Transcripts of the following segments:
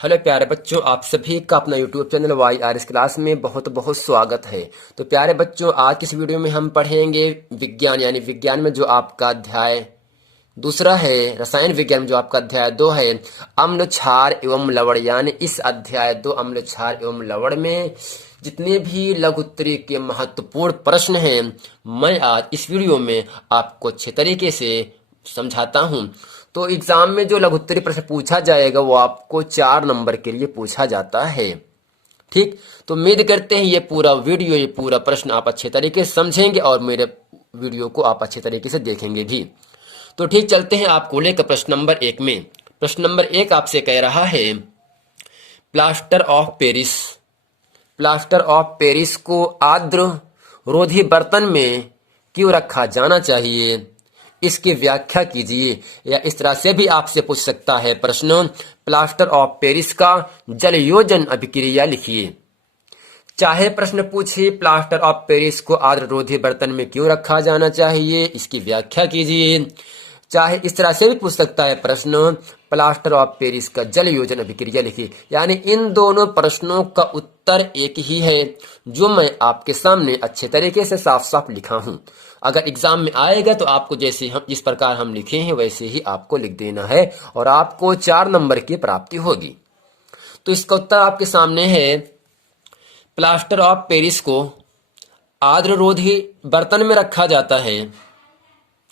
Hello प्यारे बच्चों, आप सभी का अपना यूट्यूब चैनल YRS क्लास में बहुत बहुत स्वागत है। तो प्यारे बच्चों, आज की इस वीडियो में हम पढ़ेंगे विज्ञान, यानी विज्ञान में जो आपका अध्याय दूसरा है, रसायन विज्ञान में जो आपका अध्याय 2 है, अम्ल क्षार एवं लवण। यानी इस अध्याय 2 अम्ल क्षार एवं लवण में जितने भी लघुत्तरी के महत्वपूर्ण प्रश्न हैं, मैं आज इस वीडियो में आपको अच्छे तरीके से समझाता हूं। तो एग्जाम में जो लघुत्तरी प्रश्न पूछा जाएगा वो आपको 4 नंबर के लिए पूछा जाता है। ठीक, तो उम्मीद करते हैं ये पूरा वीडियो, ये पूरा प्रश्न आप अच्छे तरीके से समझेंगे और मेरे वीडियो को आप अच्छे तरीके से देखेंगे भी। तो ठीक, चलते हैं आपको लेकर प्रश्न नंबर 1 में। प्रश्न नंबर 1 आपसे कह रहा है, plaster of Paris, plaster of Paris को आर्द्र रोधी बर्तन में क्यों रखा जाना चाहिए, इसकी व्याख्या कीजिए। या इस तरह से भी आपसे पूछ सकता है प्रश्न, प्लास्टर ऑफ पेरिस का जलयोजन अभिक्रिया लिखिए। चाहे प्रश्न पूछे प्लास्टर ऑफ पेरिस को आर्द्र रोधी बर्तन में क्यों रखा जाना चाहिए, इसकी व्याख्या कीजिए। चाहे इस तरह से भी पूछ सकता है प्रश्न, प्लास्टर ऑफ पेरिस का जल योजन अभिक्रिया लिखिए। यानी इन दोनों प्रश्नों का उत्तर एक ही है, जो मैं आपके सामने अच्छे तरीके से साफ साफ लिखा हूं। अगर एग्जाम में आएगा तो आपको जैसे हम जिस प्रकार हम लिखे हैं वैसे ही आपको लिख देना है और आपको 4 नंबर की प्राप्ति होगी। तो इसका उत्तर आपके सामने है, प्लास्टर ऑफ पेरिस को आर्द्र रोधी बर्तन में रखा जाता है।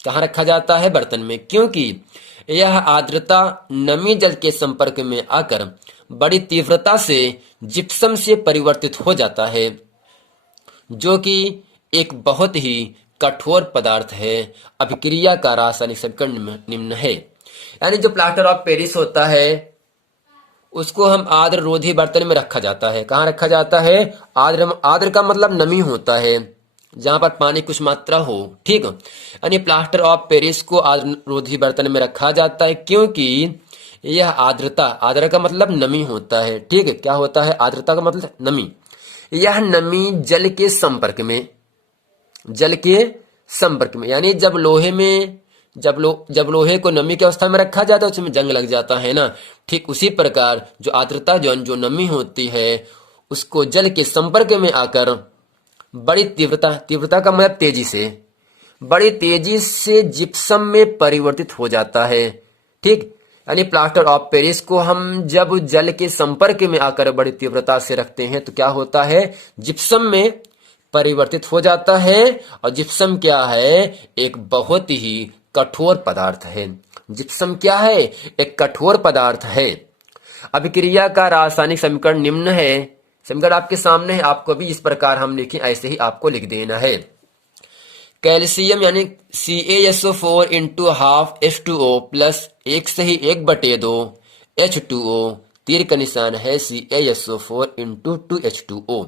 कहाँ रखा जाता है? बर्तन में, क्योंकि यह आर्द्रता नमी जल के संपर्क में आकर बड़ी तीव्रता से जिप्सम से परिवर्तित हो जाता है, जो कि एक बहुत ही कठोर पदार्थ है। अभिक्रिया का रासायनिक समीकरण निम्न है। यानी जो प्लास्टर ऑफ पेरिस होता है उसको हम आर्द्र रोधी बर्तन में रखा जाता है। कहाँ रखा जाता है? आर्द्र का मतलब नमी होता है, जहां पर पानी कुछ मात्रा हो। ठीक, यानी प्लास्टर ऑफ पेरिस को आर्द्र रोधी बर्तन में रखा जाता है क्योंकि यह आर्द्र का मतलब नमी होता है। ठीक है, क्या होता है? आर्द्रता का मतलब नमी। यह नमी जल के संपर्क में, यानी जब लोहे को नमी की अवस्था में रखा जाता है उसमें जंग लग जाता है ना। ठीक उसी प्रकार जो आर्द्रता जो नमी होती है उसको जल के संपर्क में आकर बड़ी तीव्रता का मतलब बड़ी तेजी से जिप्सम में परिवर्तित हो जाता है। ठीक, यानी प्लास्टर ऑफ पेरिस को हम जब जल के संपर्क में आकर बड़ी तीव्रता से रखते हैं तो क्या होता है? जिप्सम में परिवर्तित हो जाता है। और जिप्सम क्या है? एक बहुत ही कठोर पदार्थ है। जिप्सम क्या है? एक कठोर पदार्थ है। अभिक्रिया का रासायनिक समीकरण निम्न है। समीकरण आपके सामने है, आपको भी इस प्रकार हम लिखें ऐसे ही आपको लिख देना है। कैल्शियम यानी CaSO4 into half H2O plus 1 से ही 1/2 H2O, तीर का निशान है CaSO4 इंटू 2H2O।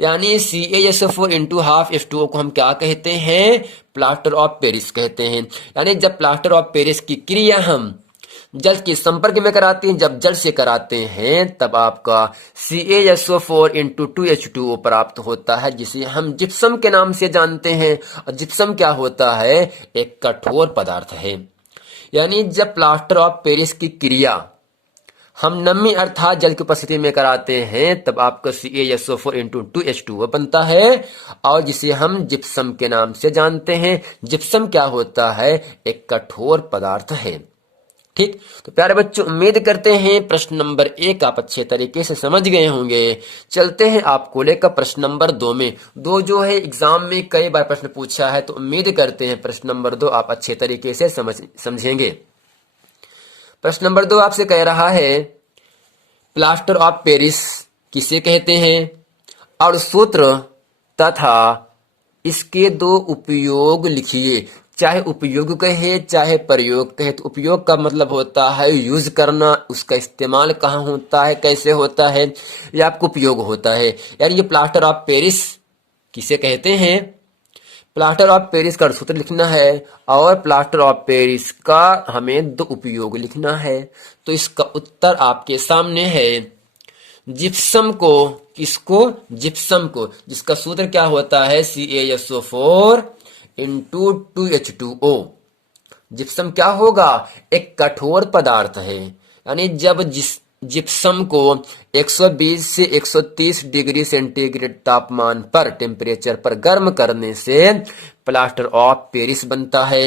यानी CaSO4 इंटू हाफ H2O को हम क्या कहते हैं? प्लास्टर ऑफ पेरिस कहते हैं। यानी जब प्लास्टर ऑफ पेरिस की क्रिया हम जल के संपर्क में कराते हैं, जब जल से कराते हैं तब आपका CaSO4 इंटू 2H2O प्राप्त होता है, जिसे हम जिप्सम के नाम से जानते हैं। और जिप्सम क्या होता है? एक कठोर पदार्थ है। यानी जब प्लास्टर ऑफ पेरिस की क्रिया हम नमी अर्थात जल की उपस्थिति में कराते हैं तब आपका CaSO4 इंटू 2H2O बनता है, और जिसे हम जिप्सम के नाम से जानते हैं। जिप्सम क्या होता है? एक कठोर पदार्थ है। ठीक, तो प्यारे बच्चों, उम्मीद करते हैं प्रश्न नंबर 1 आप अच्छे तरीके से समझ गए होंगे। चलते हैं आपको लेकर प्रश्न नंबर 2 में। 2 जो है एग्जाम में कई बार प्रश्न पूछा है, तो उम्मीद करते हैं प्रश्न नंबर 2 आप अच्छे तरीके से समझेंगे। प्रश्न नंबर 2 आपसे कह रहा है, प्लास्टर ऑफ पेरिस किसे कहते हैं और सूत्र तथा इसके 2 उपयोग लिखिए। चाहे उपयोग कहे चाहे प्रयोग कहे, तो उपयोग का मतलब होता है यूज करना, उसका इस्तेमाल कहाँ होता है, कैसे होता है, ये आपको उपयोग होता है। यानी ये प्लास्टर ऑफ पेरिस किसे कहते हैं? प्लास्टर ऑफ पेरिस का सूत्र लिखना है और प्लास्टर ऑफ पेरिस का हमें 2 उपयोग लिखना है। तो इसका उत्तर आपके सामने है। जिप्सम को, किसको? जिप्सम को, जिसका सूत्र क्या होता है? CaSO4 into 2H2O। जिप्सम क्या होगा? एक कठोर पदार्थ है। यानी जिप्सम को 120 से 130 डिग्री सेंटीग्रेड तापमान पर टेम्परेचर पर गर्म करने से प्लास्टर ऑफ पेरिस बनता है।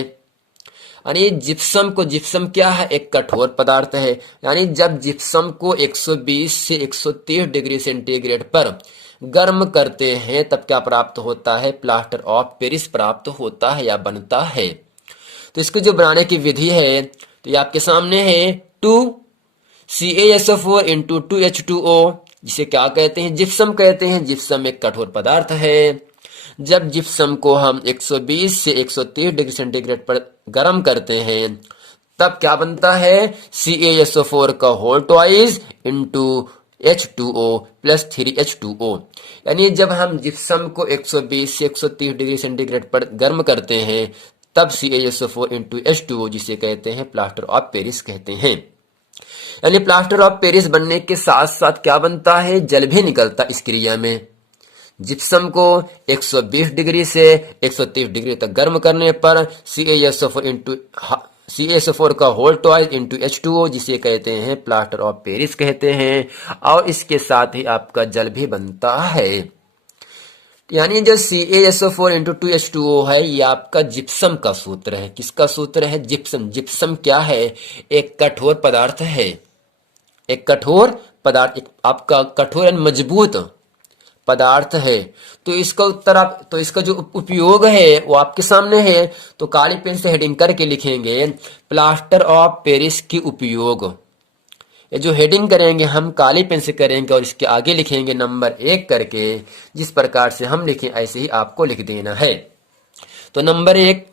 यानी जिप्सम क्या है? एक कठोर पदार्थ है। यानी जब जिप्सम को 120 से 130 डिग्री सेंटीग्रेड पर गर्म करते हैं तब क्या प्राप्त होता है? प्लास्टर ऑफ पेरिस प्राप्त होता है या बनता है। तो इसको जो बनाने की विधि है तो ये आपके सामने है। 2CaSO4 इंटू 2H2O, जिसे क्या कहते हैं? जिप्सम कहते हैं। जिप्सम एक कठोर पदार्थ है। जब जिप्सम को हम 120 से 130 डिग्री सेंटीग्रेड पर गर्म करते हैं तब क्या बनता है? CaSO4 का whole twice into H2O plus 3H2O। यानी जब हम जिप्सम को 120 से 130 डिग्री सेंटीग्रेड पर गर्म करते हैं तब CaSO4 इंटू H2O, जिसे कहते हैं प्लास्टर ऑफ पेरिस कहते हैं। यानी प्लास्टर ऑफ पेरिस बनने के साथ साथ क्या बनता है? जल भी निकलता इस क्रिया में। जिप्सम को 120 डिग्री से 130 डिग्री तक गर्म करने पर CaSO4 का होल ट्वाइस इंटू H2O, जिसे कहते हैं प्लास्टर ऑफ पेरिस कहते हैं। और इसके साथ ही आपका जल भी बनता है। यानी जो CaSO4 इंटू 2H2O है ये आपका जिप्सम का सूत्र है। किसका सूत्र है? जिप्सम। जिप्सम क्या है? एक कठोर पदार्थ है। एक कठोर पदार्थ, आपका कठोर एंड मजबूत पदार्थ है। तो इसका उत्तर तो इसका जो उपयोग है वो आपके सामने है। तो काली पेन से हेडिंग करके लिखेंगे प्लास्टर ऑफ पेरिस की उपयोग। ये जो हेडिंग करेंगे हम काली पेन से करेंगे और इसके आगे लिखेंगे नंबर 1 करके। जिस प्रकार से हम लिखें ऐसे ही आपको लिख देना है। तो नंबर 1,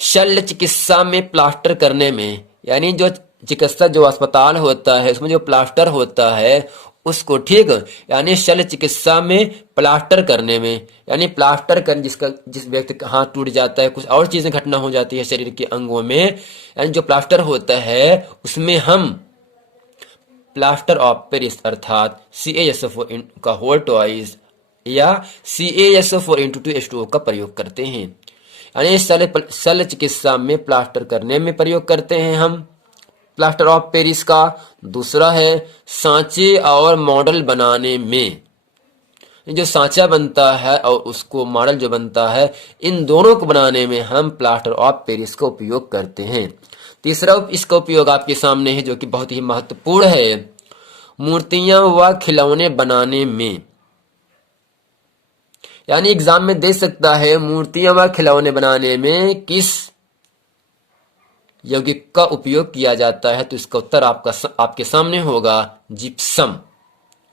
शल्य चिकित्सा में प्लास्टर करने में, यानी जो चिकित्सा जो अस्पताल होता है उसमें जो प्लास्टर होता है उसको, ठीक, यानी शल्य चिकित्सा में प्लास्टर करने में, यानी प्लास्टर कर जिस व्यक्ति का हाथ टूट जाता है, कुछ और चीजें घटना हो जाती है शरीर के अंगों में, यानी जो प्लास्टर होता है उसमें हम प्लास्टर ऑफ पेरिस अर्थात CaSO4 का होल ट्वाइस या CaSO4 इंटू 2H2O का प्रयोग करते हैं। यानी शल्य चिकित्सा में प्लास्टर करने में प्रयोग करते हैं हम प्लास्टर ऑफ पेरिस का। दूसरा है सांचे और मॉडल बनाने में। जो सांचा बनता है और उसको मॉडल जो बनता है, इन दोनों को बनाने में हम प्लास्टर ऑफ पेरिस का उपयोग करते हैं। तीसरा इसका उपयोग आपके सामने है जो कि बहुत ही महत्वपूर्ण है, मूर्तियां व खिलौने बनाने में। यानी एग्जाम में दे सकता है मूर्तियां व खिलौने बनाने में किस यौगिक का उपयोग किया जाता है। तो इसका उत्तर आपके सामने होगा जिप्सम।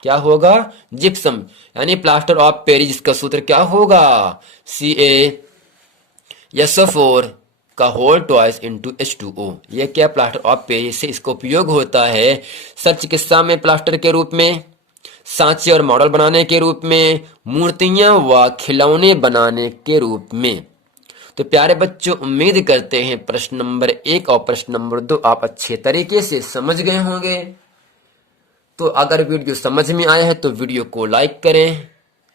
क्या होगा? जिप्सम। यानी प्लास्टर ऑफ पेरिस जिसका सूत्र क्या होगा? CaSO4 का होल ट्वाइस इंटू H2O। यह क्या? प्लास्टर ऑफ पेरिस से इसका उपयोग होता है शल्य चिकित्सा में प्लास्टर के रूप में, सांचे और मॉडल बनाने के रूप में, मूर्तियां व खिलौने बनाने के रूप में। तो प्यारे बच्चों, उम्मीद करते हैं प्रश्न नंबर 1 और प्रश्न नंबर 2 आप अच्छे तरीके से समझ गए होंगे। तो अगर वीडियो समझ में आया है तो वीडियो को लाइक करें,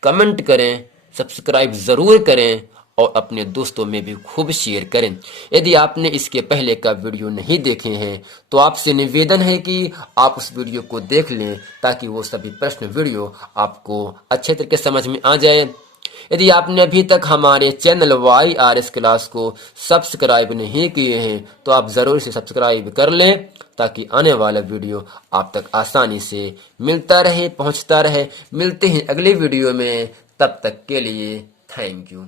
कमेंट करें, सब्सक्राइब जरूर करें और अपने दोस्तों में भी खूब शेयर करें। यदि आपने इसके पहले का वीडियो नहीं देखे हैं तो आपसे निवेदन है कि आप उस वीडियो को देख लें ताकि वो सभी प्रश्न वीडियो आपको अच्छे तरीके समझ में आ जाए। यदि आपने अभी तक हमारे चैनल YRS क्लास को सब्सक्राइब नहीं किए हैं तो आप जरूर से सब्सक्राइब कर लें ताकि आने वाला वीडियो आप तक आसानी से मिलता रहे, पहुंचता रहे। मिलते हैं अगले वीडियो में, तब तक के लिए थैंक यू।